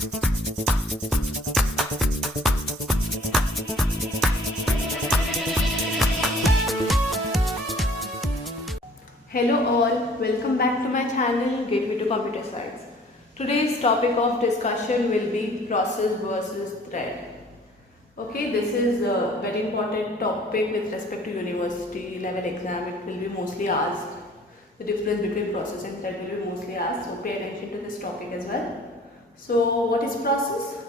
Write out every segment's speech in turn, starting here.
Hello all, welcome back to my channel Gateway to Computer Science. Today's topic of discussion will be process versus thread. Okay, this is a very important topic with respect to university level exam. It will be mostly asked. The difference between process and thread will be mostly asked. So pay attention to this topic as well. So what is process?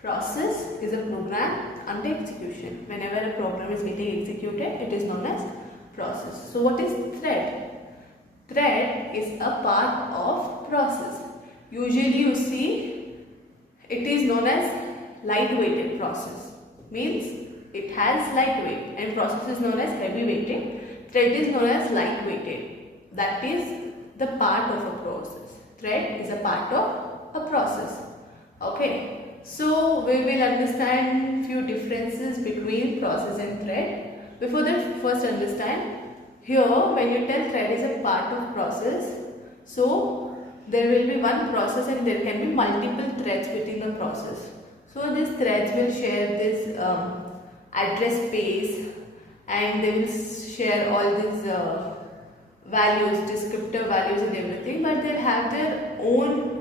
Process is a program under execution. Whenever a program is getting executed, it is known as process. So what is thread? Thread is a part of process. Usually you see it is known as light-weighted process. Means it has light weight, and process is known as heavy-weighted. Thread is known as light-weighted. That is the part of a process. Thread is a part of a process. Okay. So we will understand few differences between process and thread. Before that, first understand. Here, when you tell thread is a part of process, so there will be one process and there can be multiple threads within the process. So these threads will share this address space, and they will share all these values, descriptor values and everything, but they'll have their own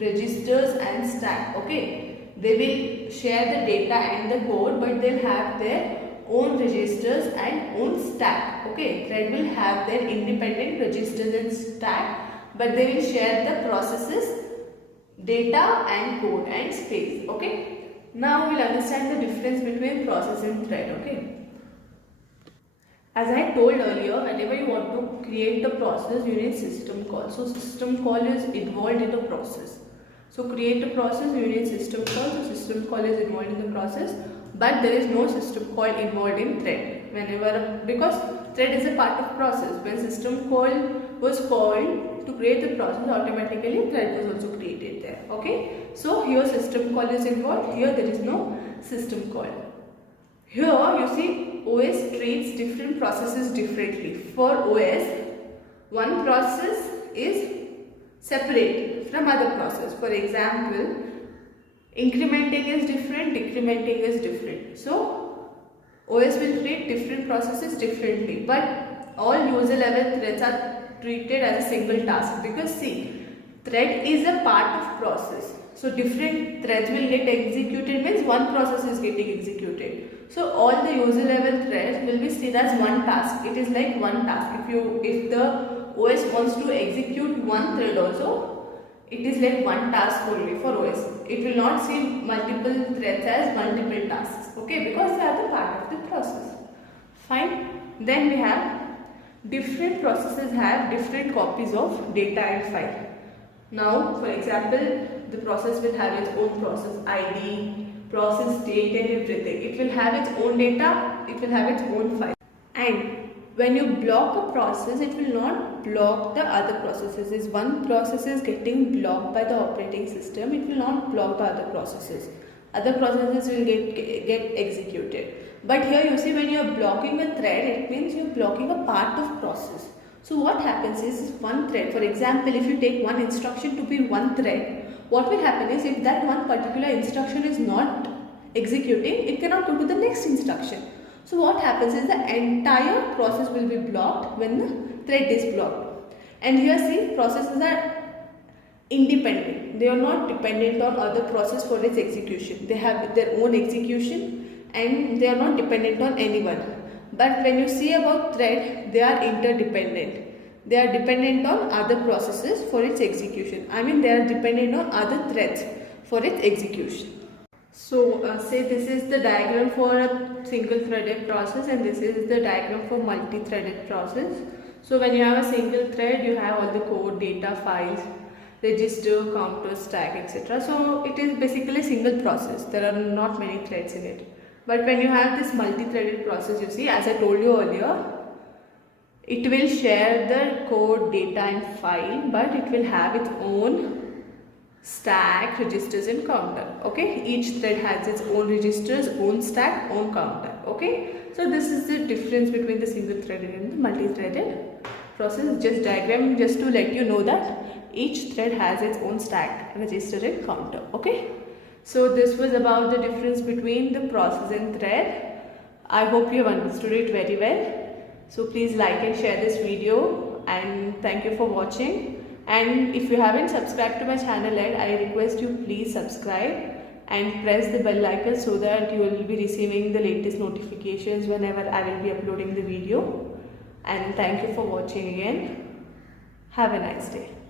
registers and stack. Okay, they will share the data and the code, but they'll have their own registers and own stack. Okay, thread will have their independent registers and stack, but they will share the processes, data and code and space. Okay, now we'll understand the difference between process and thread. Okay, as I told earlier, whenever you want to create the process, you need system call. So system call is involved in the process. So create a process, you need system call. So system call is involved in the process, but there is no system call involved in thread. Because thread is a part of process. When system call was called to create the process, automatically thread was also created there. Okay, so here system call is involved. Here there is no system call. Here you see OS treats different processes differently. For OS, one process is separate from other process. For example, incrementing is different, decrementing is different. So OS will treat different processes differently, but all user level threads are treated as a single task, because see, thread is a part of process. So different threads will get executed, means one process is getting executed. So all the user level threads will be seen as one task. It is like one task. If the OS wants to execute one thread also, it is like one task only for OS. It will not see multiple threads as multiple tasks. Okay, because they are the part of the process. Fine. Then we have different processes have different copies of data and file. Now, for example, the process will have its own process ID, process date and everything. It will have its own data, it will have its own file. And when you block a process, it will not block the other processes. If one process is getting blocked by the operating system, it will not block the other processes. Other processes will get executed. But here you see, when you are blocking a thread, it means you are blocking a part of process. So what happens is, one thread, for example, if you take one instruction to be one thread, what will happen is, if that one particular instruction is not executing, it cannot go to the next instruction. So what happens is, the entire process will be blocked when the thread is blocked. And here see, processes are independent. They are not dependent on other process for its execution. They have their own execution and they are not dependent on anyone. But when you see about thread, they are interdependent. They are dependent on other processes for its execution. I mean, they are dependent on other threads for its execution. So say this is the diagram for a single threaded process, and this is the diagram for multi-threaded process. So when you have a single thread, you have all the code, data, files, register, counter, stack, etc. So it is basically a single process. There are not many threads in it. But when you have this multi-threaded process, you see, as I told you earlier, it will share the code, data and file, but it will have its own stack, registers and counter. Okay, each thread has its own registers, own stack, own counter. Okay, so this is the difference between the single threaded and the multi-threaded process. Just diagram, just to let you know that each thread has its own stack register and counter. Okay, so this was about the difference between the process and thread. I hope you have understood it very well. So please like and share this video, and thank you for watching. And if you haven't subscribed to my channel yet, I request you please subscribe and press the bell icon so that you will be receiving the latest notifications whenever I will be uploading the video. And thank you for watching again. Have a nice day.